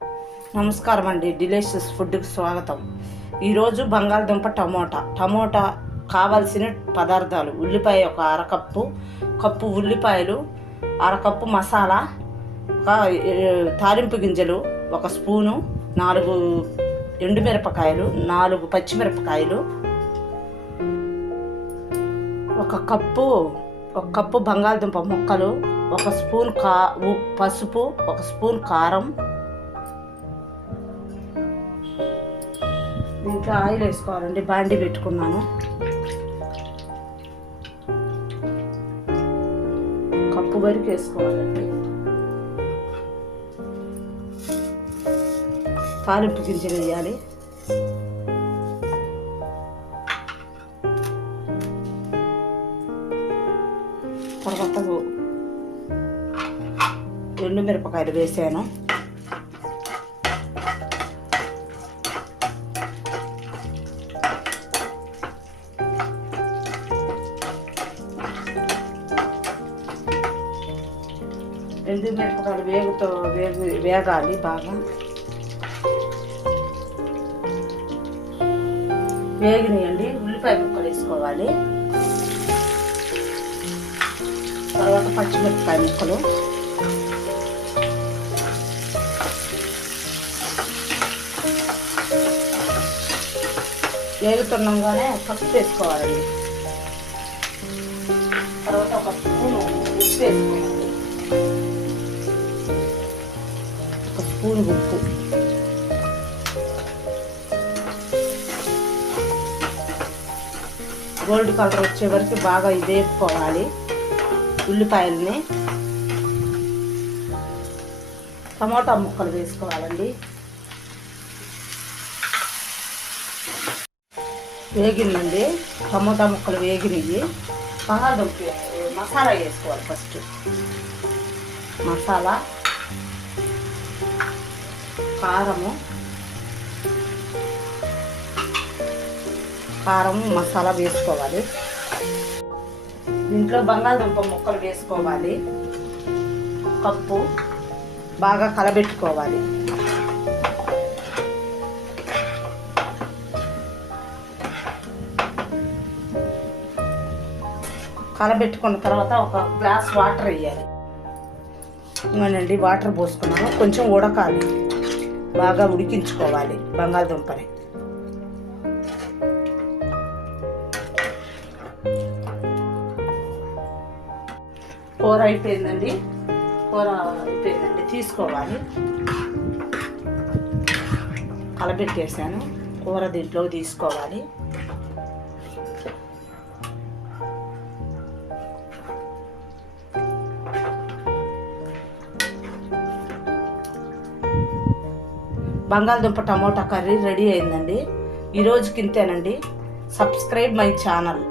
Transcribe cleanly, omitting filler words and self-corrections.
నమస్కారం అండి, డిలీషియస్ ఫుడ్కి స్వాగతం. ఈరోజు బంగాళదుంప టమోటా కావాల్సిన పదార్థాలు: ఉల్లిపాయ ఒక కప్పు ఉల్లిపాయలు, అరకప్పు మసాలా, ఒక తాలింపు గింజలు ఒక స్పూను, 4 ఎండుమిరపకాయలు, 4 పచ్చిమిరపకాయలు, ఒక కప్పు బంగాళదుంప ముక్కలు, ఒక స్పూన్ పసుపు, ఒక స్పూన్ కారం. దీంట్లో ఆయిల్ వేసుకోవాలండి. బాండి పెట్టుకున్నాను. కప్పు వరకు వేసుకోవాలండి. తాలింపు గింజలు వేయాలి. తర్వాత ఎండుమిరపకాయలు వేసాను. ఎండుమిరపకాయలు వేగాలి బాగా. వేగినాయండి. ఉల్లిపాయ ముక్కలు వేసుకోవాలి. తర్వాత పచ్చిమిరపకాయ ముక్కలు, వేగుతుండగానే పసుపు వేసుకోవాలండి. తర్వాత ఒక స్పూను ఉప్పు వేసుకోవాలి. ఒక స్పూన్ ఉప్పు, గోల్డ్ కలర్ వచ్చే వరకు బాగా వేపుకోవాలి ఉల్లిపాయలని. టమోటా ముక్కలు వేసుకోవాలండి. వేగిందండి. టమోటా ముక్కలు వేగినవి. బంగాళదుంప మసాలా వేసుకోవాలి. ఫస్ట్ మసాలా, కారం మసాలా వేసుకోవాలి. దీంట్లో బంగాళదుంప ముక్కలు వేసుకోవాలి. కప్పు బాగా కలబెట్టుకోవాలి. కలబెట్టుకున్న తర్వాత ఒక గ్లాస్ వాటర్ వేయాలి. ఇవ్వనండి, వాటర్ పోసుకున్నాను. కొంచెం ఉడకాలి, బాగా ఉడికించుకోవాలి బంగాళదుంపని. కూర అయిపోయిందండి. తీసుకోవాలి. కలబెట్టేసాను. కూర దీంట్లో తీసుకోవాలి. బంగాళదుంప టమోటా కర్రీ రెడీ అయిందండి. ఈరోజుకి ఇంతేనండి. Subscribe my channel.